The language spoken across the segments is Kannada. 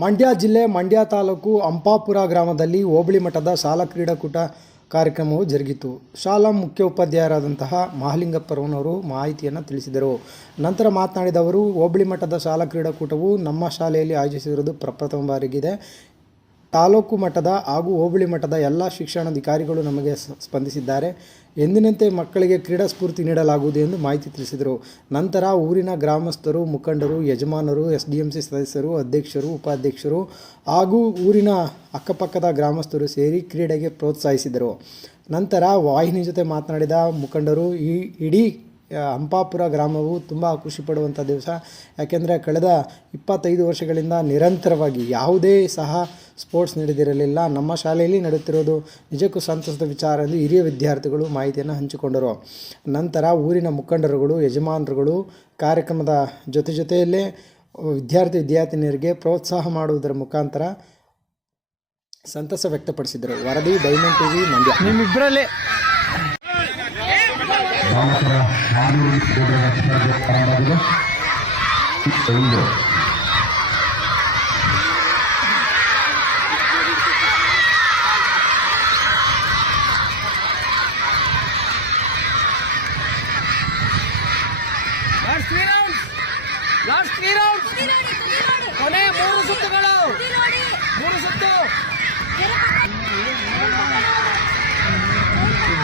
ಮಂಡ್ಯ ಜಿಲ್ಲೆ ಮಂಡ್ಯ ತಾಲೂಕು ಅಂಪಾಪುರ ಗ್ರಾಮದಲ್ಲಿ ಹೋಬಳಿ ಮಠದ ಶಾಲಾ ಕ್ರೀಡಾಕೂಟ ಕಾರ್ಯಕ್ರಮವು ಜರುಗಿತು. ಶಾಲಾ ಮುಖ್ಯ ಉಪಾಧ್ಯಾಯರಾದಂತಹ ಮಹಾಲಿಂಗಪ್ಪರವನವರು ಮಾಹಿತಿಯನ್ನು ತಿಳಿಸಿದರು. ನಂತರ ಮಾತನಾಡಿದ ಅವರು, ಹೋಬಳಿ ಮಠದ ಶಾಲಾ ಕ್ರೀಡಾಕೂಟವು ನಮ್ಮ ಶಾಲೆಯಲ್ಲಿ ಆಯೋಜಿಸಿರುವುದು ಪ್ರಪ್ರಥಮ ಬಾರಿಗಿದೆ. ತಾಲೂಕು ಮಟ್ಟದ ಹಾಗೂ ಹೋಬಳಿ ಮಟ್ಟದ ಎಲ್ಲ ಶಿಕ್ಷಣಾಧಿಕಾರಿಗಳು ನಮಗೆ ಸ್ಪಂದಿಸಿದ್ದಾರೆ. ಎಂದಿನಂತೆ ಮಕ್ಕಳಿಗೆ ಕ್ರೀಡಾ ಸ್ಫೂರ್ತಿ ನೀಡಲಾಗುವುದು ಎಂದು ಮಾಹಿತಿ ತಿಳಿಸಿದರು. ನಂತರ ಊರಿನ ಗ್ರಾಮಸ್ಥರು, ಮುಖಂಡರು, ಯಜಮಾನರು ಎಸ್ ಸದಸ್ಯರು, ಅಧ್ಯಕ್ಷರು, ಉಪಾಧ್ಯಕ್ಷರು ಹಾಗೂ ಊರಿನ ಅಕ್ಕಪಕ್ಕದ ಗ್ರಾಮಸ್ಥರು ಸೇರಿ ಕ್ರೀಡೆಗೆ ಪ್ರೋತ್ಸಾಹಿಸಿದರು. ನಂತರ ವಾಹಿನಿ ಜೊತೆ ಮಾತನಾಡಿದ ಮುಖಂಡರು, ಈ ಇಡೀ ಹಂಪಾಪುರ ಗ್ರಾಮವು ತುಂಬ ಖುಷಿಪಡುವಂಥ ದಿವಸ. ಯಾಕೆಂದರೆ ಕಳೆದ ಇಪ್ಪತ್ತೈದು ವರ್ಷಗಳಿಂದ ನಿರಂತರವಾಗಿ ಯಾವುದೇ ಸಹ ಸ್ಪೋರ್ಟ್ಸ್ ನಡೆದಿರಲಿಲ್ಲ. ನಮ್ಮ ಶಾಲೆಯಲ್ಲಿ ನಡೆಯುತ್ತಿರೋದು ನಿಜಕ್ಕೂ ಸಂತಸದ ವಿಚಾರ ಎಂದು ಹಿರಿಯ ವಿದ್ಯಾರ್ಥಿಗಳು ಮಾಹಿತಿಯನ್ನು ಹಂಚಿಕೊಂಡರು. ನಂತರ ಊರಿನ ಮುಖಂಡರುಗಳು, ಯಜಮಾನರುಗಳು ಕಾರ್ಯಕ್ರಮದ ಜೊತೆ ಜೊತೆಯಲ್ಲೇ ವಿದ್ಯಾರ್ಥಿ ವಿದ್ಯಾರ್ಥಿನಿಯರಿಗೆ ಪ್ರೋತ್ಸಾಹ ಮಾಡುವುದರ ಮುಖಾಂತರ ಸಂತಸ ವ್ಯಕ್ತಪಡಿಸಿದರು. ವರದಿ ಡೈಮಂಡ್ ಟಿವಿ ಮಂಡ್ಯ. ನಿಮ್ಮಿಬ್ಬರಲ್ಲಿ ಗ್ರಾಮಸ್ಥರ ನಾನೂರು ಕೋಟಿ ಲಕ್ಷಕ್ಕೆ ಪ್ರಾರಂಭವಾಗಿದೆ ಒಂದು last three rounds last three rounds ಕೊನೆ ಮೂರು ಸುತ್ತುಗಳು ಮೂರು ಸುತ್ತು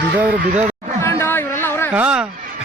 ಬಿದವರು ಬಿದವರು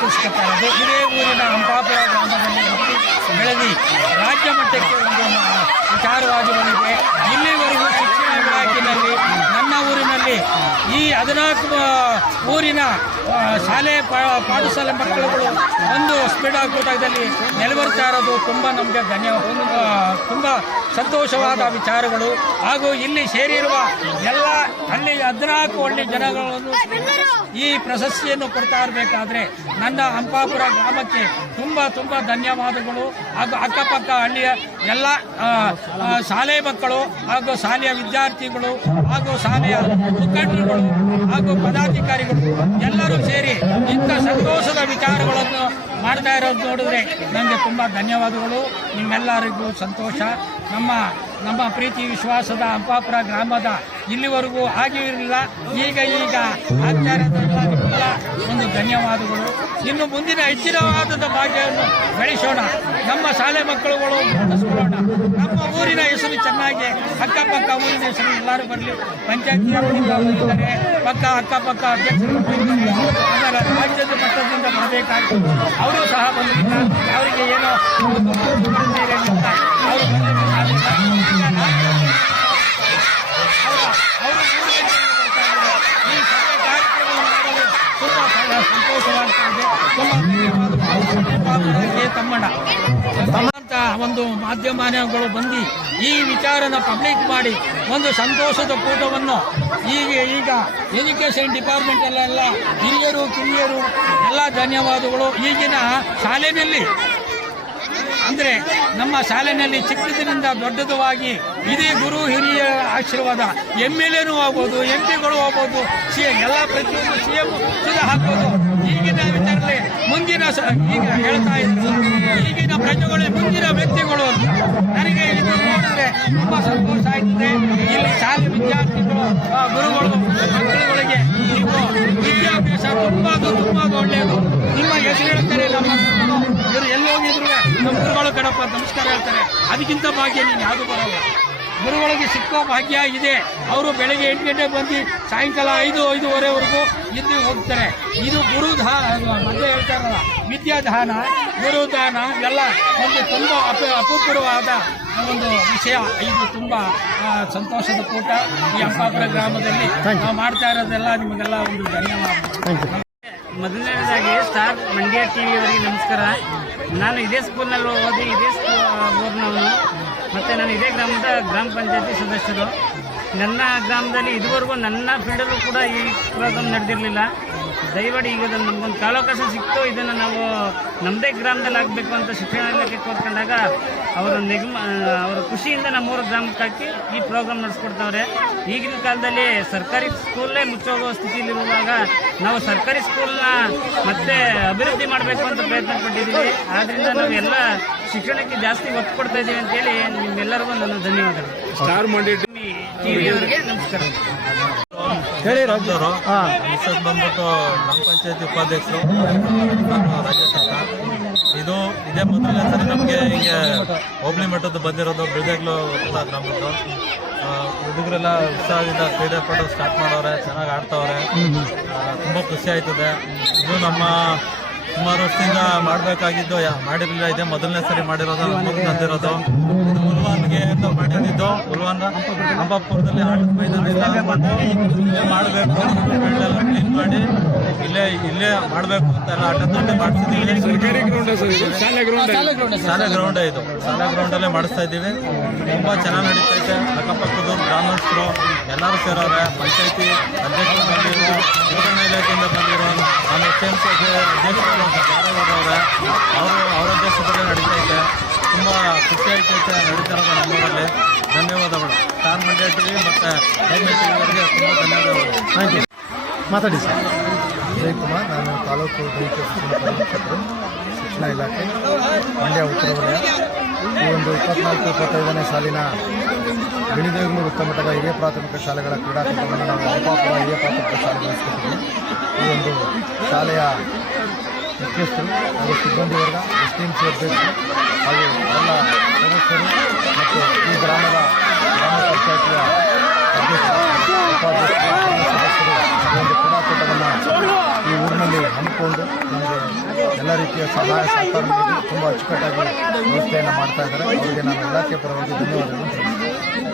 ಗುರುತಿಸ್ಕೊತಾ ಇರೋದು ಇದೇ ಊರಿನ ಹಂಪಾಪುರ ಗ್ರಾಮದಲ್ಲಿ ಬೆಳೆದಿ ರಾಜ್ಯ ಮಟ್ಟಕ್ಕೆ ಒಂದು ವಿಚಾರವಾಗಿ ಬಂದಿದೆ. ಇಲ್ಲಿವರೆಗೂ ಶಿಕ್ಷಣ ಇಲಾಖೆಯಲ್ಲಿ, ನನ್ನ ಊರಿನಲ್ಲಿ ಈ ಹದಿನಾಲ್ಕು ಊರಿನ ಶಾಲೆ ಪಾಠಶಾಲೆ ಮಕ್ಕಳುಗಳು ಒಂದು ಕ್ರೀಡಾಕೂಟದಲ್ಲಿ ನೆಲೆಬರ್ತಾ ಇರೋದು ತುಂಬ ನಮಗೆ ಧನ್ಯ ತುಂಬ ಸಂತೋಷವಾದ ವಿಚಾರಗಳು. ಹಾಗೂ ಇಲ್ಲಿ ಸೇರಿರುವ ಎಲ್ಲ ಹಳ್ಳಿ ಹದಿನಾಲ್ಕು ಹಳ್ಳಿ ಜನಗಳನ್ನು ಈ ಪ್ರಶಸ್ತಿಯನ್ನು ಕೊಡ್ತಾ ಇರಬೇಕಾದ್ರೆ ನನ್ನ ಹಂಪಾಪುರ ಗ್ರಾಮಕ್ಕೆ ತುಂಬ ತುಂಬ ಧನ್ಯವಾದಗಳು. ಹಾಗೂ ಅಕ್ಕಪಕ್ಕ ಹಳ್ಳಿಯ ಎಲ್ಲ ಶಾಲೆ ಮಕ್ಕಳು ಹಾಗೂ ಶಾಲೆಯ ವಿದ್ಯಾರ್ಥಿಗಳು ಹಾಗೂ ಶಾಲೆಯ ಮುಖಂಡರುಗಳು ಹಾಗೂ ಪದಾಧಿಕಾರಿಗಳು ಎಲ್ಲರೂ ಸೇರಿ ಇಂಥ ಸಂತೋಷದ ವಿಚಾರಗಳನ್ನು ಮಾಡ್ತಾ ಇರೋದು ನೋಡಿದ್ರೆ ನನಗೆ ತುಂಬ ಧನ್ಯವಾದಗಳು. ನಿಮ್ಮೆಲ್ಲರಿಗೂ ಸಂತೋಷ. ನಮ್ಮ ನಮ್ಮ ಪ್ರೀತಿ ವಿಶ್ವಾಸದ ಹಂಪಾಪುರ ಗ್ರಾಮದ ಇಲ್ಲಿವರೆಗೂ ಆಗಿರಲಿಲ್ಲ ಈಗ ಈಗ ಆಗ್ತಾ ಒಂದು ಧನ್ಯವಾದಗಳು. ಇನ್ನು ಮುಂದಿನ ಹೆಚ್ಚಿನವಾದದ ಭಾಗ್ಯವನ್ನು ಬೆಳೆಸೋಣ. ನಮ್ಮ ಶಾಲೆ ಮಕ್ಕಳುಗಳು ನಮ್ಮ ಊರಿನ ಹೆಸರು ಚೆನ್ನಾಗಿ ಅಕ್ಕಪಕ್ಕ ಊರಿನ ಹೆಸರು ಎಲ್ಲರೂ ಬರಲಿ. ಪಂಚಾಯತ್ ಪಕ್ಕ ಅಕ್ಕಪಕ್ಕ ಅಧ್ಯಕ್ಷರು ರಾಜ್ಯದ ಮಟ್ಟದಿಂದ ಬರಬೇಕಾಗ್ತದೆ ಅವರು ಸಹ ಬಂದಿದ್ದಾರೆ. ಅವರಿಗೆ ಏನೋ ಅವರು ತಮ್ಮಣ್ಣ ತಮ್ಮಂತ ಒಂದು ಮಾಧ್ಯಮಗಳು ಬಂದು ಈ ವಿಚಾರನ ಪಬ್ಲಿಕ್ ಮಾಡಿ ಒಂದು ಸಂತೋಷದ ಕೂಟವನ್ನು ಈಗ ಈಗ ಎಜುಕೇಷನ್ ಡಿಪಾರ್ಟ್ಮೆಂಟ್ ಎಲ್ಲ ಹಿರಿಯರು, ಕಿರಿಯರು, ಎಲ್ಲ ಧನ್ಯವಾದಗಳು. ಈಗಿನ ಶಾಲೆಯಲ್ಲಿ ಅಂದರೆ ನಮ್ಮ ಶಾಲೆಯಲ್ಲಿ ಚಿಕ್ಕದಿನಿಂದ ದೊಡ್ಡದವಾಗಿ ಇದೇ ಗುರು ಹಿರಿಯ ಆಶೀರ್ವಾದ ಎಂ ಎಲ್ ಎನೂ ಆಗ್ಬೋದು ಎಂ ಪಿಗಳು ಆಗ್ಬೋದು, ಸಿ ಎಲ್ಲ ಪ್ರತಿಯೊಂದು ಸಿ ಎಂ ಸುಧಾ ಹಾಕ್ಬೋದು. ಈಗಿನ ವಿಚಾರದಲ್ಲಿ ಮುಂದಿನ ಈಗ ಹೇಳ್ತಾ ಇದ್ರು ಈಗಿನ ಪ್ರಜೆಗಳು ಮುಂದಿನ ವ್ಯಕ್ತಿಗಳು ನನಗೆ ಇದು ನೋಡಿದ್ರೆ ತುಂಬ ಸಂತೋಷ ಆಯ್ತದೆ ಇಲ್ಲಿ ಶಾಲೆ ವಿದ್ಯಾರ್ಥಿಗಳು ಗುರುಗಳು, ಮಕ್ಕಳುಗಳಿಗೆ ನೀವು ವಿದ್ಯಾಭ್ಯಾಸ ತುಂಬಾ ತುಂಬಾ ಒಳ್ಳೆಯದು. ನಿಮ್ಮ ಹೆಸರು ಹೇಳ್ತಾರೆ ನಮ್ಮ ಗುರುಗಳು. ಇವರು ಎಲ್ಲೋಗಿದ್ರು ನಮ್ಮ ಗುರುಗಳು ಕಣಪ್ಪ ನಮಸ್ಕಾರ ಹೇಳ್ತಾರೆ. ಅದಕ್ಕಿಂತ ಭಾಗ್ಯ ನೀನು ಯಾವುದು ಬರಲ್ಲ. ಗುರುಗಳಿಗೆ ಸಿಕ್ಕೋ ಭಾಗ್ಯ ಇದೆ. ಅವರು ಬೆಳಗ್ಗೆ ಎಂಟು ಗಂಟೆಗೆ ಬಂದು ಸಾಯಂಕಾಲ ಐದು ಐದೂವರೆವರೆಗೂ ಇಲ್ಲಿ ಹೋಗ್ತಾರೆ. ಇದು ಗುರುದಾನ ಮಧ್ಯೆ ಹೇಳ್ತಾರಲ್ಲ ವಿದ್ಯಾದಾನ ಗುರುದಾನ ಎಲ್ಲ ಒಂದು ತುಂಬ ಅಪ ಅಪೂರ್ವವಾದ ಒಂದು ವಿಷಯ. ಇದು ತುಂಬ ಸಂತೋಷದ ಕೂಟ ಈ ಅಂಬಾಪುರ ಗ್ರಾಮದಲ್ಲಿ ನಾವು ಮಾಡ್ತಾ ಇರೋದೆಲ್ಲ ನಿಮಗೆಲ್ಲ ಒಂದು ಧನ್ಯವಾದ. ಮೊದಲನೇದಾಗಿ ಸ್ಟಾರ್ ಮಂಡ್ಯ ಟಿವಿಯವರಿಗೆ ನಮಸ್ಕಾರ. ನಾನು ಇದೇ ಸ್ಕೂಲ್ನಲ್ಲಿ ಓದಿ, ಇದೇ ಸ್ಕೂಲ್ ಊರಿನವನು. ಮತ್ತು ನಾನು ಇದೇ ಗ್ರಾಮದ ಗ್ರಾಮ ಪಂಚಾಯತಿ ಸದಸ್ಯರು. ನನ್ನ ಗ್ರಾಮದಲ್ಲಿ ಇದುವರೆಗೂ ನನ್ನ ಫೀಲ್ಡಲ್ಲೂ ಕೂಡ ಈ ಪ್ರೋಗ್ರಾಮ್ ನಡೆದಿರಲಿಲ್ಲ. ದಯಮಾಡಿ ಈಗ ನಮಗೊಂದು ಕಾಲಾವಕಾಶ ಸಿಕ್ತು ಇದನ್ನು ನಾವು ನಮ್ಮದೇ ಗ್ರಾಮದಲ್ಲಿ ಆಗಬೇಕು ಅಂತ ಶಿಕ್ಷಣ ಇಲಾಖೆ ಕೋರ್ಕೊಂಡಾಗ ಅವರು ನಿಗಮ ಅವರ ಖುಷಿಯಿಂದ ನಮ್ಮೂರ ಗ್ರಾಮಕ್ಕೆ ಹಾಕಿ ಈ ಪ್ರೋಗ್ರಾಮ್ ನಡೆಸ್ಕೊಡ್ತಾವ್ರೆ. ಈಗಿನ ಕಾಲದಲ್ಲಿ ಸರ್ಕಾರಿ ಸ್ಕೂಲೇ ಮುಚ್ಚೋಗೋ ಸ್ಥಿತಿಯಲ್ಲಿರುವಾಗ ನಾವು ಸರ್ಕಾರಿ ಸ್ಕೂಲ್ನ ಮತ್ತೆ ಅಭಿವೃದ್ಧಿ ಮಾಡಬೇಕು ಅಂತ ಪ್ರಯತ್ನ ಪಟ್ಟಿದ್ದೀವಿ. ಆದ್ದರಿಂದ ನಾವು ಎಲ್ಲ ಶಿಕ್ಷಣಕ್ಕೆ ಜಾಸ್ತಿ ಒತ್ತು ಕೊಡ್ತಾ ಇದ್ದೀವಿ ಅಂತೇಳಿ ನಿಮ್ಮೆಲ್ಲರಿಗೂ ನನ್ನ ಧನ್ಯವಾದಗಳು. ಸ್ಟಾರ್ ಮಂಡಿ ಟಿ ವಿಯವರಿಗೆ ನಮಸ್ಕಾರ. ಹೇಳಿ ರಾಜ್ಯವರು ಮಿಸ್ಸಸ್ ಬಂದ್ಬಿಟ್ಟು ಗ್ರಾಮ ಪಂಚಾಯತಿ ಉಪಾಧ್ಯಕ್ಷರು ನಾನು ರಾಜೇಶ್ ಅಂತ ಇದು ಇದೇ ಮೊದಲನೇ ಸರಿ ನಮಗೆ ಹಿಂಗೆ ಹೋಬಳಿ ಮಟ್ಟದ್ದು ಬಂದಿರೋದು. ಬಿಳ್ದೇಗ್ಲು ಅಂತ ಗ್ರಾಮದ್ದು. ಹುಡುಗರೆಲ್ಲ ಉತ್ಸಾಹದಿಂದ ಕ್ರೀಡೆ ಪಟ್ಟು ಸ್ಟಾರ್ಟ್ ಮಾಡವ್ರೆ ಚೆನ್ನಾಗಿ ಆಡ್ತಾವ್ರೆ. ತುಂಬ ಖುಷಿ ಆಯ್ತದೆ. ಇದು ನಮ್ಮ ಸುಮಾರು ವರ್ಷದಿಂದ ಮಾಡಬೇಕಾಗಿದ್ದು ಮಾಡಿರಲಿಲ್ಲ. ಇದೇ ಮೊದಲನೇ ಸರಿ ಮಾಡಿರೋದು ನಮಗೆ ತಂದಿರೋದು. ಅಂತ ಮಾಡಿದ್ದು ಪುಲ್ವಾಂಗ ಅಂಬಾಪುರದಲ್ಲಿ ಆಟದ ಮೈದಾನ ಇಲ್ಲ ಬಂದು ಇಲ್ಲೇ ಮಾಡಬೇಕು ಫೀಲ್ಡೆಲ್ಲ ಕ್ಲೀನ್ ಮಾಡಿ ಇಲ್ಲೇ ಇಲ್ಲೇ ಮಾಡಬೇಕು ಅಂತ ಎಲ್ಲ ಆಟದ ಮಾಡಿಸಿದ್ದೀವಿ. ಸರ್ಕಾರಿ ಗ್ರೌಂಡ್ ಶಾಲೆ ಗ್ರೌಂಡ್ ಶಾಲೆ ಗ್ರೌಂಡ್ ಇದು. ಶಾಲೆ ಗ್ರೌಂಡಲ್ಲೇ ಮಾಡಿಸ್ತಾ ಇದ್ದೀವಿ. ತುಂಬ ಚೆನ್ನಾಗಿ ನಡೀತೈತೆ. ಅಕ್ಕಪಕ್ಕದವ್ರು ಗ್ರಾಮಸ್ಥರು ಎಲ್ಲರೂ ಸೇರೋರೆ. ಪಂಚಾಯತಿ ಅಧ್ಯಕ್ಷರು ಬಂದಿರೋ ಶಿಕ್ಷಣ ಇಲಾಖೆಯಿಂದ ಬಂದಿರೋ ನಮ್ಮ ಎಸ್ ಎಂ ಸಿ ಅಧ್ಯಕ್ಷರು ಅವರು ಅವರ ಅಧ್ಯಕ್ಷತೆ ನಡೀತೈತೆ. ತುಂಬ ಖುಷಿಯಾಗಿ ನಡೀತಾ ಇರೋದು ನಮ್ಮೂರಲ್ಲಿ ಧನ್ಯವಾದಗಳು. ಸ್ಟಾರ್ ಮಂಡ್ಯ ಟಿ ವಿ ಮತ್ತು ಗೌರ್ಮೆಂಟ್ ಟಿ ತುಂಬ ಧನ್ಯವಾದಗಳು. ಥ್ಯಾಂಕ್ ಯು ಮಾತಾಡಿ ಸರ್. ಜಯಕುಮಾರ್ ನಾನು ತಾಲೂಕು ದೈಹಿಕ ಶಿಕ್ಷಣ ಶಿಕ್ಷಣ ಇಲಾಖೆ ಮಂಡ್ಯ ಉತ್ತರ ವಲಯ. ಈ ಒಂದು ಇಪ್ಪತ್ನಾಲ್ಕು ಇಪ್ಪತ್ತೈದನೇ ಸಾಲಿನ ಬಿಣಿದೇವನೂರು ಉತ್ತಮ ಮಟ್ಟದ ಹಿರಿಯ ಪ್ರಾಥಮಿಕ ಶಾಲೆಗಳ ಕ್ರೀಡಾಕೂಟವನ್ನು ನಾವು ಅಂಪಾಪುರ ಹಿರಿಯ ಪ್ರಾಥಮಿಕ ಶಾಲೆ ನಡೆಸ್ಕೊಟ್ಟಿದ್ದೀವಿ. ಈ ಒಂದು ಶಾಲೆಯ ಮುಖ್ಯಸ್ಥರು ಹಾಗೂ ಸಿಬ್ಬಂದಿ ವರ್ಗ ಎಸ್ ಸೇರ್ಬೇಕು ಅಧ್ಯಕ್ಷರು ಹಾಗೂ ಎಲ್ಲ ಸದಸ್ಯರು ಮತ್ತು ಈ ಗ್ರಾಮದ ಗ್ರಾಮ ಪಂಚಾಯತಿಯ ಅಧ್ಯಕ್ಷರು ಉಪಾಧ್ಯಕ್ಷರು ಸದಸ್ಯರು ಒಂದು ಕ್ರೀಡಾಕೂಟವನ್ನು ಈ ಊರಿನಲ್ಲಿ ಹಮ್ಮಿಕೊಂಡು ನಮಗೆ ಎಲ್ಲ ರೀತಿಯ ಸಹಾಯ ಸಹಕಾರ ನೀಡಿ ತುಂಬ ಅಚ್ಚುಕಟ್ಟಾಗಿ ವ್ಯವಸ್ಥೆಯನ್ನು ಮಾಡ್ತಾ ಇದ್ದಾರೆ. ಅವರಿಗೆ ನಾನು ಇಲಾಖೆ ಪರವಾಗಿ ಧನ್ಯವಾದಗಳು.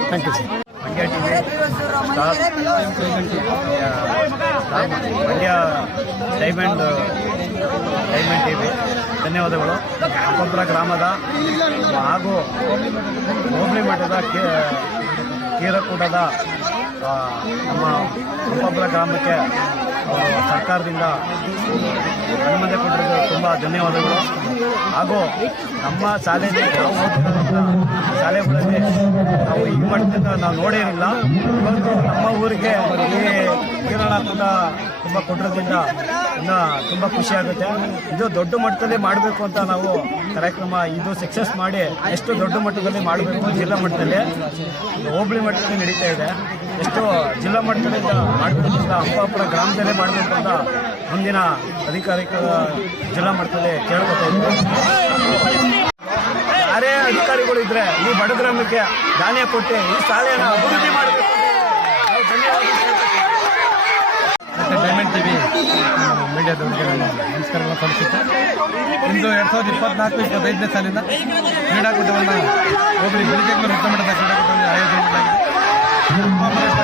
Thank you sir Mandya T Mandya diamond diamond T V ಧನ್ಯವಾದಗಳು. ಅಪ್ಪಪುರ ಗ್ರಾಮದ ಹಾಗೂ ಹೋಬಳಿ ಮಠದ ಕೀರಕೂಟದ ನಮ್ಮ ಅಪ್ಪಪುರ ಗ್ರಾಮಕ್ಕೆ ಸರ್ಕಾರದಿಂದ ಅನುಮತಿ ಕೊಟ್ಟಿರೋದು ತುಂಬ ಧನ್ಯವಾದಗಳು. ಹಾಗೂ ನಮ್ಮ ಶಾಲೆಯಲ್ಲಿ ನಾವು ಶಾಲೆ ಶಾಲೆಗಳಲ್ಲಿ ನಾವು ಈ ಮಟ್ಟದಿಂದ ನಾವು ನೋಡಿರಲಿಲ್ಲ ಇವತ್ತು ನಮ್ಮ ಊರಿಗೆ ಈ ಕೂಡ ತುಂಬ ಕೊಟ್ಟಿರೋದ್ರಿಂದ ಇನ್ನು ತುಂಬ ಖುಷಿ ಆಗುತ್ತೆ. ಇದು ದೊಡ್ಡ ಮಟ್ಟದಲ್ಲಿ ಮಾಡಬೇಕು ಅಂತ ನಾವು ಕಾರ್ಯಕ್ರಮ ಇದು ಸಕ್ಸಸ್ ಮಾಡಿ ಎಷ್ಟು ದೊಡ್ಡ ಮಟ್ಟದಲ್ಲಿ ಮಾಡಬೇಕು ಜಿಲ್ಲಾ ಮಟ್ಟದಲ್ಲಿ, ಹೋಬಳಿ ಮಟ್ಟದಲ್ಲಿ ನಡೀತಾ ಇದೆ. ಎಷ್ಟು ಜಿಲ್ಲಾ ಮಟ್ಟದಿಂದ ಮಟ್ಟ ಅಪ್ಪಾಪುರ ಗ್ರಾಮದಲ್ಲಿ ಗ್ರಾಮದಲ್ಲೇ ಮಾಡಬೇಕು ಅಂತ ಮುಂದಿನ ಅಧಿಕಾರಿಕ ಜಿಲ್ಲಾ ಮಟ್ಟದಲ್ಲಿ ಕೇಳ್ಕೊತಾ ಯಾರೇ ಅಧಿಕಾರಿಗಳು ಇದ್ರೆ ಈ ಬಡ ಗ್ರಾಮಕ್ಕೆ ದಾನ ಕೊಟ್ಟು, ಈ ಶಾಲೆಯನ್ನು ಅಭಿವೃದ್ಧಿ ಮಾಡಬೇಕು ಡೈಮಂಡ್ ಟಿ ವಿ ಮೀಡಿಯಾದವರಿಗೆ ನಾನು ನಮಸ್ಕಾರಗಳನ್ನು ಸಲ್ಲಿಸುತ್ತೆ ಇಂದು ಎರಡು ಸಾವಿರದ ಇಪ್ಪತ್ನಾಲ್ಕು, ಇಪ್ಪತ್ತೈದನೇ ಸಾಲಿನ ಕ್ರೀಡಾಕೂಟವನ್ನು ಹೋಗಿ ಬೆಳಿಗ್ಗೆ ಉತ್ತಮ ಮಟ್ಟದ ಕ್ರೀಡಾಕೂಟವನ್ನು ಆಯೋಜನೆ ಮಾಡಲಾಗಿದೆ ಕರ್ನಾಟಕ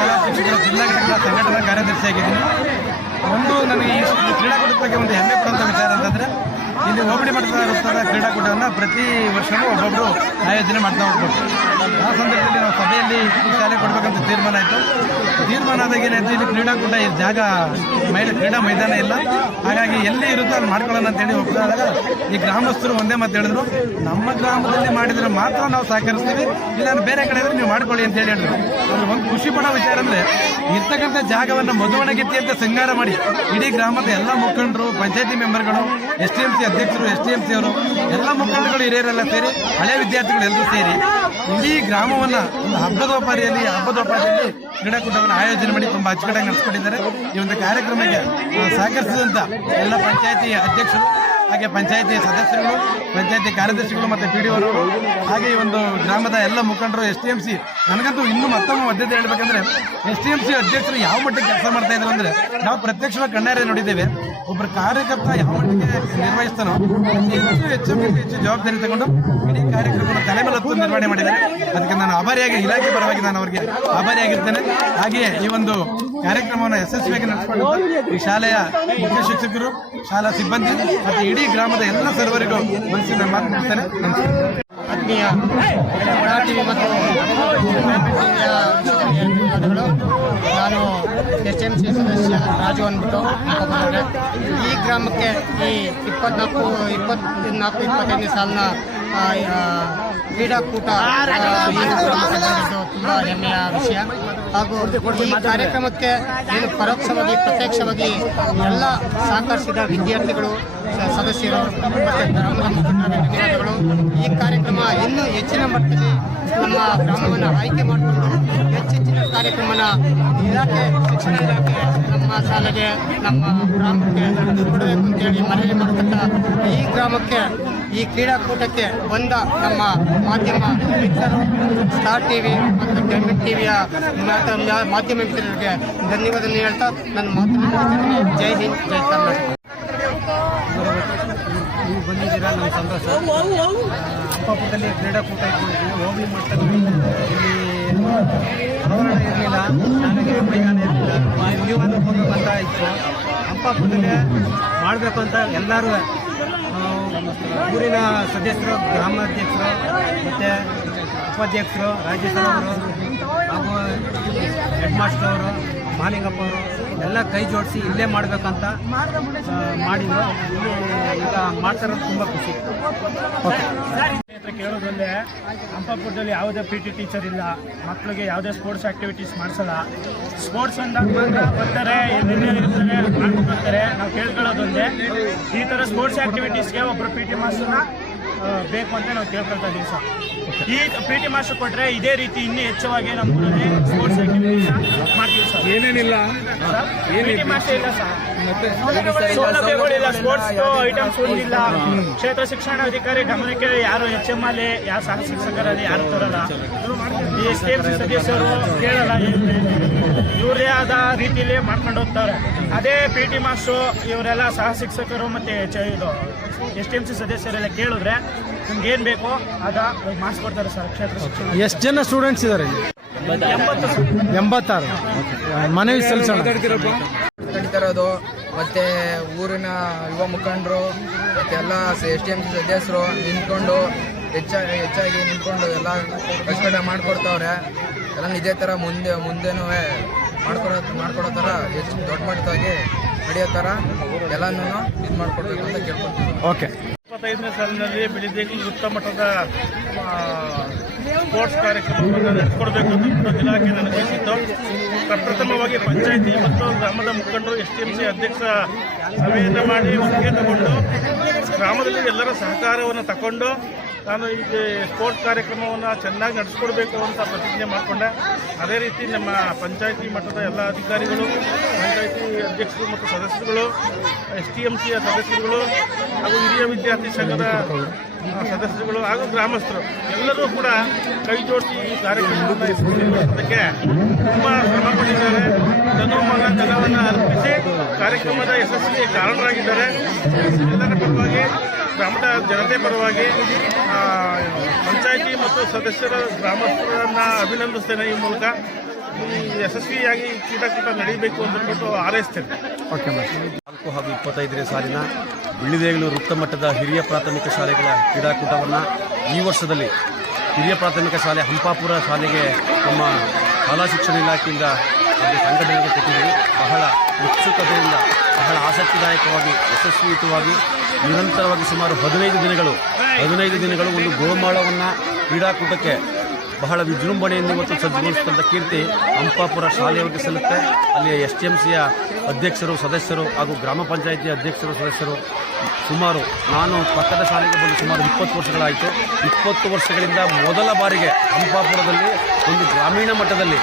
ರಾಜ್ಯ ಜಿಲ್ಲಾ ಘಟಕದ ಭಾಗಿಯಾಗಿದ್ದೀನಿ ಒಂದು ನನಗೆ ಈ ಕ್ರೀಡಾಕೂಟದ ಬಗ್ಗೆ ಒಂದು ಹೆಮ್ಮೆ ಇಲ್ಲಿ ಹೋಬಳಿ ಮಟ್ಟದ ವೃತ್ತದ ಕ್ರೀಡಾಕೂಟವನ್ನು ಪ್ರತಿ ವರ್ಷವೂ ಒಬ್ಬೊಬ್ಬರು ಆಯೋಜನೆ ಮಾಡ್ತಾ ಹೋಗ್ಬೋದು. ಆ ಸಂದರ್ಭದಲ್ಲಿ ನಾವು ಸಭೆಯಲ್ಲಿ ಶಾಲೆ ಕೊಡಬೇಕಂತ ತೀರ್ಮಾನ ಆಯಿತು. ತೀರ್ಮಾನ ಆದಾಗ ಏನಾಯಿತು? ಇಲ್ಲಿ ಕ್ರೀಡಾಕೂಟ ಈ ಜಾಗ ಮೈದ ಕ್ರೀಡಾ ಮೈದಾನ ಇಲ್ಲ. ಹಾಗಾಗಿ ಎಲ್ಲಿ ಇರುತ್ತೋ ಅಲ್ಲಿ ಮಾಡ್ಕೊಳ್ಳೋಣ ಅಂತೇಳಿ ಹೋಗ್ತಾದಾಗ ಈ ಗ್ರಾಮಸ್ಥರು ಒಂದೇ ಮಾತು ಹೇಳಿದ್ರು. ನಮ್ಮ ಗ್ರಾಮದಲ್ಲಿ ಮಾಡಿದರೆ ಮಾತ್ರ ನಾವು ಸಹಕರಿಸ್ತೀವಿ. ಇಲ್ಲ ಬೇರೆ ಕಡೆ ಇದ್ರೆ ನೀವು ಮಾಡ್ಕೊಳ್ಳಿ ಅಂತ ಹೇಳಿ ಹೇಳಿದ್ರು. ಅದು ಒಂದು ಖುಷಿ ಪಡೋ ವಿಚಾರ ಅಂದರೆ ಇರ್ತಕ್ಕಂಥ ಜಾಗವನ್ನು ಮಧುವಣಗಿತ್ತಿ ಅಂತ ಸಂಗಾರ ಮಾಡಿ ಇಡೀ ಗ್ರಾಮದ ಎಲ್ಲ ಮುಖಂಡರು, ಪಂಚಾಯತಿ ಮೆಂಬರ್ಗಳು, ಎಸ್ ಟಿ ಎಂ ಸಿ ಅಧ್ಯಕ್ಷರು ಎಸ್ ಡಿ ಎಂ ಸಿ ಅವರು ಎಲ್ಲ ಮುಖಂಡಗಳು ಹಿರಿಯರೆಲ್ಲ ಸೇರಿ ಹಳೆ ವಿದ್ಯಾರ್ಥಿಗಳು ಎಲ್ಲರೂ ಸೇರಿ ಇಡೀ ಗ್ರಾಮವನ್ನ ಒಂದು ಹಬ್ಬದೋಪಾರಿಯಲ್ಲಿ ಹಬ್ಬದೋಪಾರಿಯಲ್ಲಿ ಕ್ರೀಡಾಕೂಟವನ್ನು ಆಯೋಜನೆ ಮಾಡಿ ತುಂಬಾ ಅಚ್ಚುಕಟ್ಟಾಗಿ ನಡೆಸ್ಕೊಂಡಿದ್ದಾರೆ ಈ ಒಂದು ಕಾರ್ಯಕ್ರಮಕ್ಕೆ ಆ, ಸಹಕರಿಸಿದಂಥ ಎಲ್ಲ ಪಂಚಾಯತಿ ಅಧ್ಯಕ್ಷರು ಹಾಗೆ ಪಂಚಾಯತಿ ಸದಸ್ಯರುಗಳು, ಪಂಚಾಯತಿ ಕಾರ್ಯದರ್ಶಿಗಳು ಮತ್ತು ಪಿ ಡಿ ಹಾಗೆ ಈ ಒಂದು ಗ್ರಾಮದ ಎಲ್ಲ ಮುಖಂಡರು ಎಸ್ ಟಿ ಎಂ ಸಿ ನನಗಂತೂ ಇನ್ನೂ ಮತ್ತೊಮ್ಮೆ ಮಧ್ಯದ ಹೇಳಬೇಕಂದ್ರೆ ಎಸ್ ಟಿ ಎಂ ಸಿ ಅಧ್ಯಕ್ಷರು ಯಾವ ಮಟ್ಟಿಗೆ ಕೆಲಸ ಮಾಡ್ತಾ ಇದ್ರು ಅಂದ್ರೆ, ನಾವು ಪ್ರತ್ಯಕ್ಷವಾಗಿ ಕಣ್ಣಾರೆ ನೋಡಿದ್ದೇವೆ. ಒಬ್ಬರು ಕಾರ್ಯಕರ್ತ ಯಾವ ಮಟ್ಟಿಗೆ ನಿರ್ವಹಿಸ್ತಾನೋ ಹೆಚ್ಚು ಹೆಚ್ಚು ಹೆಚ್ಚು ಜವಾಬ್ದಾರಿ ತಗೊಂಡು ಇಡೀ ಕಾರ್ಯಕ್ರಮವನ್ನು ತಲೆ ನಿರ್ವಹಣೆ ಮಾಡಿದ್ದಾರೆ. ಅದಕ್ಕೆ ನಾನು ಆಭಾರಿಯಾಗಿ ಇಲಾಖೆ ಪರವಾಗಿ ನಾನು ಅವರಿಗೆ ಆಭಾರಿಯಾಗಿರ್ತೇನೆ ಹಾಗೆಯೇ ಈ ಒಂದು ಕಾರ್ಯಕ್ರಮವನ್ನು ಯಶಸ್ವಿಯಾಗಿ ನಡೆಸಿಕೊಂಡು ಈ ಶಾಲೆಯ ಮುಖ್ಯ ಶಿಕ್ಷಕರು, ಶಾಲಾ ಸಿಬ್ಬಂದಿ, ಮತ್ತು ಗ್ರಾಮದ ಎಲ್ಲ ಸರ್ವರಿಗೂ ಮನಸ್ಸಿನ ಮಾತು ಮಾಡ್ತೇನೆ ನಮಸ್ಕಾರ ಆತ್ಮೀಯ ನಾನು ಎಸ್ ಎಂ ಸಿ ಸದಸ್ಯ ರಾಜು ಅಂದ್ಬಿಟ್ಟು. ಈ ಗ್ರಾಮಕ್ಕೆ ಈ ಇಪ್ಪತ್ನಾಲ್ಕು ಇಪ್ಪತ್ನಾಲ್ಕು ಇಪ್ಪತ್ತೈದನೇ ಸಾಲಿನ ಕ್ರೀಡಾಕೂಟ ತುಂಬ ಹೆಮ್ಮೆಯ ವಿಷಯ. ಹಾಗೂ ಈ ಕಾರ್ಯಕ್ರಮಕ್ಕೆ ಏನು ಪರೋಕ್ಷವಾಗಿ, ಪ್ರತ್ಯಕ್ಷವಾಗಿ ಎಲ್ಲ ಸಹಕರಿಸಿದ ವಿದ್ಯಾರ್ಥಿಗಳು, ಸದಸ್ಯರು ಮತ್ತು ಮುಖಂಡರ ಈ ಕಾರ್ಯಕ್ರಮ ಇನ್ನೂ ಹೆಚ್ಚಿನ ಮಟ್ಟದಲ್ಲಿ ನಮ್ಮ ಗ್ರಾಮವನ್ನು ಆಯ್ಕೆ ಮಾಡಿಕೊಂಡು ಹೆಚ್ಚೆಚ್ಚಿನ ಕಾರ್ಯಕ್ರಮನ ಇಲಾಖೆ, ಶಿಕ್ಷಣ ಇಲಾಖೆ, ನಮ್ಮ ಶಾಲೆಗೆ, ನಮ್ಮ ಗ್ರಾಮಕ್ಕೆ ಕೊಡಬೇಕು ಅಂತೇಳಿ ಮನವಿ ಮಾಡತಕ್ಕ ಈ ಗ್ರಾಮಕ್ಕೆ ಈ ಕ್ರೀಡಾಕೂಟಕ್ಕೆ ಬಂದ ನಮ್ಮ ಮಾಧ್ಯಮ ಮಿತ್ರರು ಸ್ಟಾರ್ ಟಿವಿ ಮತ್ತು ಗೌರ್ಮೆಂಟ್ ಟಿವಿಯ ಮಾಧ್ಯಮ ಮಿತ್ರರಿಗೆ ಧನ್ಯವಾದ ಹೇಳ್ತಾ ನನ್ನ ಮಾತು ಜೈ ಹಿಂದ್, ಜೈ ಕರ್ನಾಟಕ. ನೀವು ಬಂದಿದ್ದೀರಾ? ನಮ್ಮ ಸಂತೋಷ. ಅಕ್ಕಪಕ್ಕದಲ್ಲಿ ಕ್ರೀಡಾಕೂಟ ಇಟ್ಕೊಂಡಿದ್ದೀವಿ ಹೋಬಳಿ ಮಟ್ಟದಲ್ಲಿ ಇಲ್ಲಿ ಆವರಣ ಇರಲಿಲ್ಲ. ನನಗೆ ಮೈದಾನ ಇರಲಿಲ್ಲ. ನೀವಾದ್ರೂ ಹೋಗ್ಬೇಕು ಅಂತ ಇತ್ತು. ಹಂಪಾಪುರದಲ್ಲಿ ಮಾಡಬೇಕು ಅಂತ ಎಲ್ಲರೂ ಊರಿನ ಸದಸ್ಯರು, ಗ್ರಾಮಾಧ್ಯಕ್ಷರು, ಮತ್ತು ಉಪಾಧ್ಯಕ್ಷರು ರಾಜ್ಯ ಸಭೆಯವರು ಹಾಗೂ ಹೆಡ್ ಮಾಸ್ಟರ್ ಅವರು ಮಾಲಿಂಗಪ್ಪ ಅವರು, ಎಲ್ಲ ಕೈ ಜೋಡಿಸಿ ಇಲ್ಲೇ ಮಾಡಬೇಕಂತ ಮಾಡಿದ್ರು. ಈಗ ಮಾಡ್ತಾರೋದು ತುಂಬ ಖುಷಿ. ಹತ್ರ ಕೇಳೋದ್ರಲ್ಲೇ ಹಂಪಾಪುರದಲ್ಲಿ ಯಾವುದೇ ಪಿ ಟಿ ಟೀಚರ್ ಇಲ್ಲ. ಮಕ್ಕಳಿಗೆ ಯಾವುದೇ ಸ್ಪೋರ್ಟ್ಸ್ ಆಕ್ಟಿವಿಟೀಸ್ ಮಾಡಿಸಲ್ಲ. ಸ್ಪೋರ್ಟ್ಸ್ ಅಂದಾಗ ಬರ್ತಾರೆ ಇರ್ತಾರೆ ಬರ್ತಾರೆ. ನಾವು ಕೇಳ್ಕೊಳ್ಳೋದೊಂದೇ ಈ ಥರ ಸ್ಪೋರ್ಟ್ಸ್ ಆಕ್ಟಿವಿಟೀಸ್ಗೆ ಒಬ್ಬರು ಪಿ ಟಿ ಮಾಸ್ಟರ್ನ ಬೇಕು ಅಂತ ನಾವು ಕೇಳ್ಕೊಳ್ತಾ ಇದ್ದೀವಿ ಸರ್. ಈ ಪಿ ಟಿ ಮಾಸ್ಟರ್ ಕೊಟ್ಟರೆ ಇದೇ ರೀತಿ ಇನ್ನೂ ಹೆಚ್ಚವಾಗಿ ನಮ್ಮ ಸ್ಪೋರ್ಟ್ಸ್ ಆಕ್ಟಿವಿಟೀಸ್ ಮಾಡ್ತೀವಿ. ಏನೇನಿಲ್ಲ? ಸೌಲಭ್ಯಗಳಿಲ್ಲ ಸ್ಪೋರ್ಟ್ಸ್ ಐಟಮ್ಸ್ ಇಲ್ಲ ಕ್ಷೇತ್ರ ಶಿಕ್ಷಣಾಧಿಕಾರಿ ಗಮನಕ್ಕೆ ಯಾರು ಎಚ್ ಎಂ ಅಲ್ಲಿ ಯಾರು ಸಹ ಶಿಕ್ಷಕರಲ್ಲಿ ಯಾರು ತರಲ್ಲ. ಈ ಎಸ್ ಟಿ ಎಂ ಸಿ ಸದಸ್ಯರು ಕೇಳಲ್ಲ. ಇವರೇ ಆದ ರೀತಿಯಲ್ಲಿ ಮಾಡ್ಕೊಂಡು ಹೋಗ್ತಾರೆ. ಅದೇ ಪಿ ಟಿ ಮಾಸ್ಟ್ರು ಇವರೆಲ್ಲ ಸಹ ಶಿಕ್ಷಕರು ಮತ್ತೆ ಇದು ಎಸ್ ಟಿ ಎಂ ಸಿ ಸದಸ್ಯರೆಲ್ಲ ಕೇಳಿದ್ರೆ ನಿಮ್ಗೆ ಏನು ಬೇಕೋ ಅದ ಮಾಡಿಸ್ಕೊಡ್ತಾರೆ ಸರ್ ಕ್ಷೇತ್ರ ಶಿಕ್ಷಣ. ಎಷ್ಟು ಜನ ಸ್ಟೂಡೆಂಟ್ಸ್ ಇದ್ದಾರೆ ಎಂಬತ್ತಾರು. ಮನವಿ ಸಲ್ಲಿಸೋಣ ನಡೀತಿರೋದು ಮತ್ತೆ ಊರಿನ ಯುವ ಮುಖಂಡರು ಮತ್ತೆ ಎಲ್ಲ ಎಸ್ ಡಿ ಎಂ ಸಿ ಸದಸ್ಯರು ನಿಂತ್ಕೊಂಡು ಹೆಚ್ಚಾಗಿ ಹೆಚ್ಚಾಗಿ ನಿಂತ್ಕೊಂಡು ಎಲ್ಲ ಕಷ್ಟ ಮಾಡ್ಕೊಡ್ತಾವ್ರೆ. ಎಲ್ಲ ಇದೇ ತರ ಮುಂದೆ ಮುಂದೆನೂ ಮಾಡ್ಕೊಡೋ ಮಾಡ್ಕೊಡೋ ತರ ಹೆಚ್ಚು ದೊಡ್ಡ ಮಟ್ಟದಾಗಿ ನಡೆಯೋ ತರ ಎಲ್ಲಾನು ಇದು ಮಾಡ್ಕೊಡ್ಬೇಕು ಅಂತ ಕೇಳ್ಕೊತೀವಿ ಓಕೆ. ಇಪ್ಪತ್ತೈದನೇ ಸಾಲಿನಲ್ಲಿ ಬಿಳಿದೇಗಿ ಉತ್ತಮ ಮಟ್ಟದ ಸ್ಪೋರ್ಟ್ಸ್ ಕಾರ್ಯಕ್ರಮವನ್ನು ನಡೆಸಿಕೊಡಬೇಕು ಅಂತ ಇಲಾಖೆ ನನಗೆ ಸಿಕ್ಕಿತ್ತು ಪ್ರಪ್ರಥಮವಾಗಿ ಪಂಚಾಯಿತಿ ಮತ್ತು ಗ್ರಾಮದ ಮುಖಂಡರು ಎಸ್ ಟಿ ಎಂ ಸಿ ಅಧ್ಯಕ್ಷ ಸಭೆಯನ್ನು ಮಾಡಿ ಒಪ್ಪಿಗೆ ತಗೊಂಡು, ಗ್ರಾಮದಲ್ಲಿ ಎಲ್ಲರ ಸಹಕಾರವನ್ನು ತಗೊಂಡು ನಾನು ಈ ಸ್ಪೋರ್ಟ್ಸ್ ಕಾರ್ಯಕ್ರಮವನ್ನು ಚೆನ್ನಾಗಿ ನಡೆಸ್ಕೊಡ್ಬೇಕು ಅಂತ ಪ್ರತಿಜ್ಞೆ ಮಾಡಿಕೊಂಡೆ. ಅದೇ ರೀತಿ ನಮ್ಮ ಪಂಚಾಯಿತಿ ಮಟ್ಟದ ಎಲ್ಲ ಅಧಿಕಾರಿಗಳು, ಪಂಚಾಯಿತಿ ಅಧ್ಯಕ್ಷರು ಮತ್ತು ಸದಸ್ಯರುಗಳು, ಎಸ್ ಟಿ ಎಂ ಸಿಯ ಸದಸ್ಯರುಗಳು ಹಾಗೂ ಹಿರಿಯ ವಿದ್ಯಾರ್ಥಿ ಸಂಘದ ಸದಸ್ಯರುಗಳು ಹಾಗೂ ಗ್ರಾಮಸ್ಥರು ಎಲ್ಲರೂ ಕೂಡ ಕೈ ಜೋಡಿಸಿ ಈ ಯಶಸ್ವಿಗೊಳಿಸೋದಕ್ಕೆ ತುಂಬ ಶ್ರಮ ಪಟ್ಟಿದ್ದಾರೆ. ಧನುಮನ ಜನವನ್ನು ಅರ್ಪಿಸಿ ಕಾರ್ಯಕ್ರಮದ ಯಶಸ್ಸಿಗೆ ಕಾರಣರಾಗಿದ್ದಾರೆ. ಎಲ್ಲರ ಪರವಾಗಿ ಗ್ರಾಮದ ಜನತೆ ಪರವಾಗಿ ಪಂಚಾಯಿತಿ ಮತ್ತು ಸದಸ್ಯರ ಗ್ರಾಮಸ್ಥರನ್ನ ಅಭಿನಂದಿಸ್ತೇನೆ ಈ ಮೂಲಕ. ಯಶಸ್ವಿಯಾಗಿ ಕ್ರೀಡಾಕೂಟ ನಡೀಬೇಕು ಅಂತ ಅಂದ್ಬಿಟ್ಟು ಹಾರೈಸ್ತೇನೆ. ಓಕೆ ನಾಲ್ಕು ಹಾಗೂ ಇಪ್ಪತ್ತೈದನೇ ಸಾಲಿನ ಬಿಳಿದೇಗಲೂರು ವೃತ್ತ ಮಟ್ಟದ ಹಿರಿಯ ಪ್ರಾಥಮಿಕ ಶಾಲೆಗಳ ಕ್ರೀಡಾಕೂಟವನ್ನು ಈ ವರ್ಷದಲ್ಲಿ ಹಿರಿಯ ಪ್ರಾಥಮಿಕ ಶಾಲೆ ಹಂಪಾಪುರ ಶಾಲೆಗೆ ನಮ್ಮ ಶಾಲಾ ಶಿಕ್ಷಣ ಇಲಾಖೆಯಿಂದ ಒಂದು ಸಂಘಟನೆಗೆ ಕೊಟ್ಟಿದ್ದೀವಿ ಬಹಳ ಉತ್ಸುಕತೆಯಿಂದ, ಬಹಳ ಆಸಕ್ತಿದಾಯಕವಾಗಿ, ಯಶಸ್ವಿಯುತವಾಗಿ, ನಿರಂತರವಾಗಿ ಸುಮಾರು ಹದಿನೈದು ದಿನಗಳು ಹದಿನೈದು ದಿನಗಳು ಒಂದು ಗೋಮಾಳವನ್ನು ಕ್ರೀಡಾಕೂಟಕ್ಕೆ ಬಹಳ ವಿಜೃಂಭಣೆಯಿಂದ ಇವತ್ತು ಸಜ್ಜುಗೊಳಿಸಿದಂಥ ಕೀರ್ತಿ ಹಂಪಾಪುರ ಶಾಲೆಯವರಿಗೆ ಸಲ್ಲುತ್ತೆ. ಅಲ್ಲಿಯ ಎಸ್ ಟಿ ಎಂ ಸಿಯ ಅಧ್ಯಕ್ಷರು, ಸದಸ್ಯರು ಹಾಗೂ ಗ್ರಾಮ ಪಂಚಾಯಿತಿ ಅಧ್ಯಕ್ಷರು, ಸದಸ್ಯರು ಸುಮಾರು ನಾನು ಪಕ್ಕದ ಶಾಲೆಗೆ ಬಂದು ಸುಮಾರು ಇಪ್ಪತ್ತು ವರ್ಷಗಳಾಯಿತು. ಇಪ್ಪತ್ತು ವರ್ಷಗಳಿಂದ ಮೊದಲ ಬಾರಿಗೆ ಹಂಪಾಪುರದಲ್ಲಿ ಒಂದು ಗ್ರಾಮೀಣ ಮಟ್ಟದಲ್ಲಿ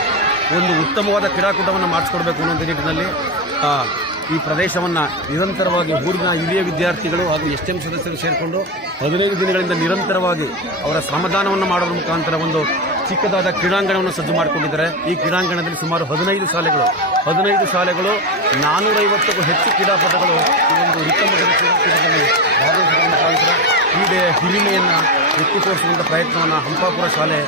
ಒಂದು ಉತ್ತಮವಾದ ಕ್ರೀಡಾಕೂಟವನ್ನು ಮಾಡಿಸ್ಕೊಡ್ಬೇಕು ಅನ್ನೋ ನಿಟ್ಟಿನಲ್ಲಿ ಈ ಪ್ರದೇಶವನ್ನು ನಿರಂತರವಾಗಿ ಊರಿನ ಹಿರಿಯ ವಿದ್ಯಾರ್ಥಿಗಳು ಹಾಗೂ ಎಸ್ ಎಂ ಸದಸ್ಯರು ಸೇರಿಕೊಂಡು ಹದಿನೈದು ದಿನಗಳಿಂದ ನಿರಂತರವಾಗಿ ಅವರ ಶ್ರಮದಾನವನ್ನು ಮಾಡೋದ್ರ ಮುಖಾಂತರ ಒಂದು ಚಿಕ್ಕದಾದ ಕ್ರೀಡಾಂಗಣವನ್ನು ಸಜ್ಜು ಮಾಡಿಕೊಂಡಿದ್ದಾರೆ. ಈ ಕ್ರೀಡಾಂಗಣದಲ್ಲಿ ಸುಮಾರು ಹದಿನೈದು ಶಾಲೆಗಳು ಹದಿನೈದು ಶಾಲೆಗಳು ನಾನ್ನೂರೈವತ್ತಕ್ಕೂ ಹೆಚ್ಚು ಕ್ರೀಡಾಪಟುಗಳು ಈ ಒಂದು ಉತ್ತಮ ಮುಖಾಂತರ ಕ್ರೀಡೆಯ ಹಿರಿಮೆಯನ್ನು ಎತ್ತಿ ಪ್ರಯತ್ನವನ್ನು ಹಂಪಾಪುರ ಶಾಲೆ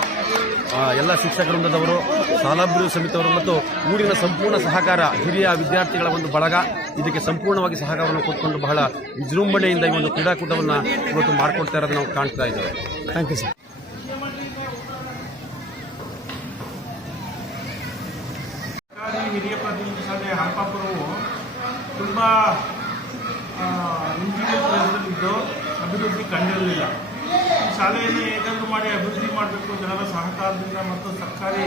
ಎಲ್ಲ ಶಿಕ್ಷಕ ವೃಂದದವರು ಶಾಲಾಭಿವೃದ್ಧಿ ಸಮಿತಿಯವರು ಮತ್ತು ಊರಿನ ಸಂಪೂರ್ಣ ಸಹಕಾರ ಹಿರಿಯ ವಿದ್ಯಾರ್ಥಿಗಳ ಒಂದು ಬಳಗ. ಇದಕ್ಕೆ ಸಂಪೂರ್ಣವಾಗಿ ಸಹಕಾರವನ್ನು ಕೊಟ್ಟುಕೊಂಡು ಬಹಳ ವಿಜೃಂಭಣೆಯಿಂದ ಈ ಒಂದು ಕ್ರೀಡಾಕೂಟವನ್ನು ಇವತ್ತು ಮಾಡಿಕೊಡ್ತಾ ಇರೋದು ನಾವು ಕಾಣ್ತಾ ಇದ್ದೇವೆ. Thank you sir. ಸರ್ಕಾರಿ ಹಿರಿಯ ಪ್ರತಿನಿಧಿ ಶಾಲೆ ಹಂಪಾಪುರವು ತುಂಬ ಇಂಜಿನಿಯರ್ ಪ್ರದೇಶದಲ್ಲಿದ್ದು ಅಭಿವೃದ್ಧಿ ಕಂಡಿರಲಿಲ್ಲ. ಶಾಲೆಯಲ್ಲಿ ಏನಾದರೂ ಹೇಗಾದರೂ ಮಾಡಿ ಅಭಿವೃದ್ಧಿ ಮಾಡಬೇಕು ಜನರ ಸಹಕಾರದಿಂದ ಮತ್ತು ಸರ್ಕಾರಿ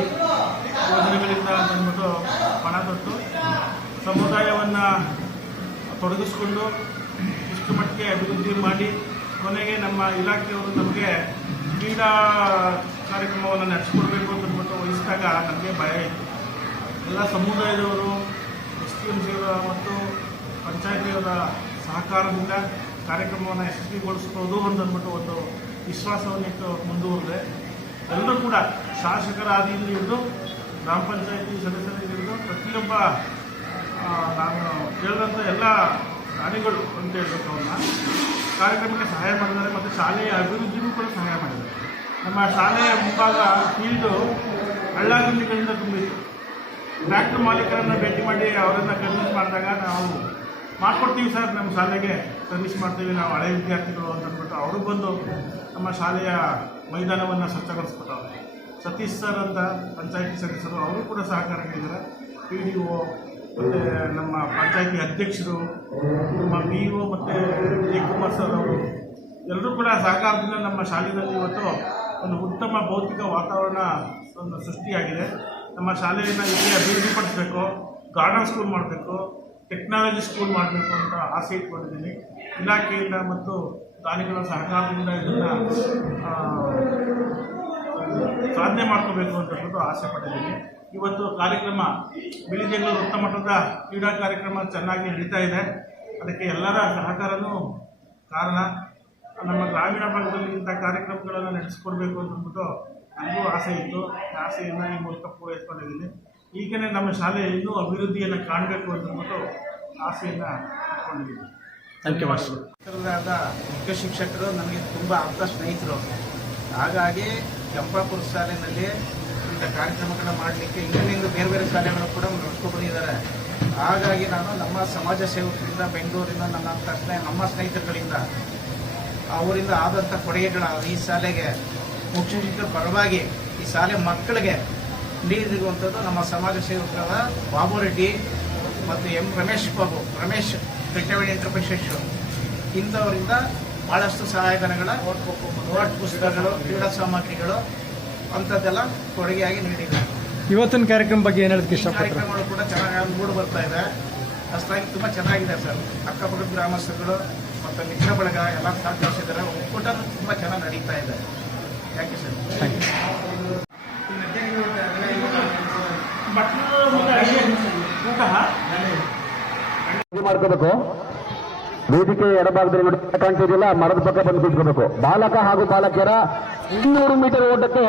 ಯೋಜನೆಗಳಿಂದ ಅಂತ ಅಂದ್ಬಿಟ್ಟು ಪಣ ತೊಟ್ಟು ಸಮುದಾಯವನ್ನು ತೊಡಗಿಸ್ಕೊಂಡು ಇಷ್ಟು ಮಟ್ಟಿಗೆ ಅಭಿವೃದ್ಧಿ ಮಾಡಿ ಕೊನೆಗೆ ನಮ್ಮ ಇಲಾಖೆಯವರು ನಮಗೆ ಕ್ರೀಡಾ ಕಾರ್ಯಕ್ರಮವನ್ನು ನಡೆಸ್ಕೊಡ್ಬೇಕು ಅಂತ ಅಂದ್ಬಿಟ್ಟು ವಹಿಸಿದಾಗ ನಮಗೆ ಭಯ ಇತ್ತು. ಎಲ್ಲ ಸಮುದಾಯದವರು ಎಸ್ ಟಿ ಎಂ ಸಿಯವರ ಮತ್ತು ಪಂಚಾಯತಿಯವರ ಸಹಕಾರದಿಂದ ಕಾರ್ಯಕ್ರಮವನ್ನು ಯಶಸ್ವಿಗೊಳಿಸ್ಬೋದು ಅಂತಂದ್ಬಿಟ್ಟು ಒಂದು ವಿಶ್ವಾಸವನ್ನು ಇಟ್ಟು ಮುಂದುವರೆದೆ. ಎಲ್ಲರೂ ಕೂಡ ಶಾಸಕರ ಆದಿಯಿಂದ ಹಿಡಿದು ಗ್ರಾಮ ಪಂಚಾಯಿತಿ ಸದಸ್ಯರಿಂದ ಹಿಡಿದು ಪ್ರತಿಯೊಬ್ಬ ನಾನು ಕೇಳಿದಂಥ ಎಲ್ಲ ಪ್ರಾಣಿಗಳು ಅಂತ ಹೇಳ್ಬೇಕು ಅವ್ರನ್ನ, ಕಾರ್ಯಕ್ರಮಕ್ಕೆ ಸಹಾಯ ಮಾಡಿದ್ದಾರೆ ಮತ್ತು ಶಾಲೆಯ ಅಭಿವೃದ್ಧಿಗೂ ಕೂಡ ಸಹಾಯ ಮಾಡಿದ್ದಾರೆ. ನಮ್ಮ ಶಾಲೆಯ ಮುಂಭಾಗ ಫೀಲ್ಡು ಹಳ್ಳಾಗಿಂಡಿಗಳಿಂದ ತುಂಬಿತ್ತು. ಟ್ರ್ಯಾಕ್ಟರ್ ಮಾಲೀಕರನ್ನು ಭೇಟಿ ಮಾಡಿ ಅವರನ್ನು ಕನ್ವಿನ್ಸ್ ಮಾಡಿದಾಗ ನಾವು ಮಾಡ್ಕೊಡ್ತೀವಿ ಸರ್ ನಮ್ಮ ಶಾಲೆಗೆ ಸರ್ವಿಸ್ ಮಾಡ್ತೀವಿ, ನಾವು ಹಳೆ ವಿದ್ಯಾರ್ಥಿಗಳು ಅಂತ ಅಂದ್ಬಿಟ್ಟು ಅವರು ಬಂದು ನಮ್ಮ ಶಾಲೆಯ ಮೈದಾನವನ್ನು ಸ್ವಚ್ಛಗೊಳಿಸ್ಬಿಟ್ಟವ್ರೆ ಸತೀಶ್ ಸರ್ ಅಂತ ಪಂಚಾಯತಿ ಸದಸ್ಯರು, ಅವರು ಕೂಡ ಸಹಕಾರ ನೀಡಿದ್ದಾರೆ ಪಿ ಡಿ ಒ ಮತ್ತು ನಮ್ಮ ಪಂಚಾಯತಿ ಅಧ್ಯಕ್ಷರು, ನಮ್ಮ ಬಿ ಒ ಮತ್ತು ವಿಜಯಕುಮಾರ್ ಸರ್ ಅವರು, ಎಲ್ಲರೂ ಕೂಡ ಸಹಕಾರದಿಂದ ನಮ್ಮ ಶಾಲೆಯಲ್ಲಿ ಇವತ್ತು ಒಂದು ಉತ್ತಮ ಭೌತಿಕ ವಾತಾವರಣ ಒಂದು ಸೃಷ್ಟಿಯಾಗಿದೆ. ನಮ್ಮ ಶಾಲೆಯನ್ನು ಇಲ್ಲಿ ಅಭಿವೃದ್ಧಿಪಡಿಸಬೇಕು, ಗಾರ್ಡನ್ ಸ್ಕೂಲ್ ಮಾಡಬೇಕು, ಟೆಕ್ನಾಲಜಿ ಸ್ಕೂಲ್ ಮಾಡಬೇಕು ಅಂತ ಆಸೆ ಇಟ್ಕೊಂಡಿದ್ದೀನಿ. ಇಲಾಖೆಯಿಂದ ಮತ್ತು ದಾನಿಗಳ ಸಹಕಾರದಿಂದ ಇದನ್ನು ಸಾಧನೆ ಮಾಡ್ಕೋಬೇಕು ಅಂತ ಹೇಳ್ಬಿಟ್ಟು ಆಸೆ ಪಟ್ಟಿದ್ದೀನಿ. ಇವತ್ತು ಕಾರ್ಯಕ್ರಮ ಬಿಳಿಜಂಗಲು ವೃತ್ತ ಮಟ್ಟದ ಕ್ರೀಡಾ ಕಾರ್ಯಕ್ರಮ ಚೆನ್ನಾಗಿ ನಡೀತಾ ಇದೆ. ಅದಕ್ಕೆ ಎಲ್ಲರ ಸಹಕಾರನೂ ಕಾರಣ. ನಮ್ಮ ಗ್ರಾಮೀಣ ಭಾಗದಲ್ಲಿ ಇಂಥ ಕಾರ್ಯಕ್ರಮಗಳನ್ನು ನಡೆಸ್ಕೊಡ್ಬೇಕು ಅಂತಂದ್ಬಿಟ್ಟು ನನಗೂ ಆಸೆ ಇತ್ತು. ಆಸೆಯನ್ನು ಈ ಮೂಲಕ ಪೂರೈಸ್ಕೊಂಡಿದ್ದೀನಿ. ಈಗಲೇ ನಮ್ಮ ಶಾಲೆ ಇನ್ನೂ ಅಭಿವೃದ್ಧಿಯನ್ನು ಕಾಣಬೇಕು ಅಂತ ಅಂದ್ಬಿಟ್ಟು ಆಸೆಯನ್ನು ಇಟ್ಕೊಂಡಿದ್ದೀನಿ ಧನ್ಯವಾದಗಳು. ಮುಖ್ಯ ಶಿಕ್ಷಕರು ನನಗೆ ತುಂಬ ಆಪ್ತ ಸ್ನೇಹಿತರು. ಹಾಗಾಗಿ ಕೆಂಪಾಪುರ ಶಾಲೆಯಲ್ಲಿ ಇಂಥ ಕಾರ್ಯಕ್ರಮಗಳನ್ನ ಮಾಡಲಿಕ್ಕೆ ಇನ್ನೊಂದು ಬೇರೆ ಬೇರೆ ಶಾಲೆಗಳು ಕೂಡ ನಡೆಸ್ಕೊಂಡು ಬಂದಿದ್ದಾರೆ. ಹಾಗಾಗಿ ನಾನು ನಮ್ಮ ಸಮಾಜ ಸೇವಕರಿಂದ ಬೆಂಗಳೂರಿನ ನನ್ನ ತಕ್ಷಣ ನಮ್ಮ ಸ್ನೇಹಿತರುಗಳಿಂದ ಅವರಿಂದ ಆದಂಥ ಕೊಡುಗೆಗಳ ಈ ಶಾಲೆಗೆ ಮುಖ್ಯ ಶಿಕ್ಷಕರ ಪರವಾಗಿ ಈ ಶಾಲೆ ಮಕ್ಕಳಿಗೆ ನೀಡಿರುವಂಥದ್ದು ನಮ್ಮ ಸಮಾಜ ಸೇವಕರಾದ ಬಾಬು ರೆಡ್ಡಿ ಮತ್ತು M Ramesh Babu, Ramesh retired enterprises ಇಂಥವರಿಂದ ಭಾಳಷ್ಟು ಸಹಾಯಧನಗಳ ನೋಟ್ ಪುಸ್ತಕಗಳು ಕ್ರೀಡಾ ಸಾಮಗ್ರಿಗಳು ಅಂಥದ್ದೆಲ್ಲ ಕೊಡುಗೆಯಾಗಿ ನೀಡಿದ್ದಾರೆ ಇವತ್ತಿನ ಕಾರ್ಯಕ್ರಮ ಬಗ್ಗೆ ಏನು ಹೇಳೋದಕ್ಕೆ ಇಷ್ಟಪಡ್ತಾರೆ? ಕಾರ್ಯಕ್ರಮಗಳು ಕೂಡ ಚೆನ್ನಾಗಿ ಮೂಡ್ ಬರ್ತಾ ಇದೆ. ಅಷ್ಟಾಗಿ ತುಂಬ ಚೆನ್ನಾಗಿದೆ ಸರ್. ಅಕ್ಕಪಕ್ಕದ ಗ್ರಾಮಸ್ಥರುಗಳು ಮತ್ತು ಮಿತ್ರ ಬಳಗ ಎಲ್ಲ ಸಹಕರಿಸಿದ್ದಾರೆ. ಒಕ್ಕೂಟ ತುಂಬ ಚೆನ್ನಾಗಿ ನಡೀತಾ ಇದೆ. ಥ್ಯಾಂಕ್ ಯು ಸರ್ ಊಟ ಮಾಡ್ಕೋಬೇಕು. ವೇದಿಕೆ ಎಡಭಾಗದಲ್ಲಿ ನೋಡಿ ಕಾಣ್ತಿದೆಯಲ್ಲ ಮರದ ಪಕ್ಕ ಬಂದು ಕೂತ್ಕೋಬೇಕು. ಬಾಲಕ ಹಾಗೂ ಬಾಲಕಿಯರ ಇನ್ನೂರು ಮೀಟರ್ ಓಟಕ್ಕೆ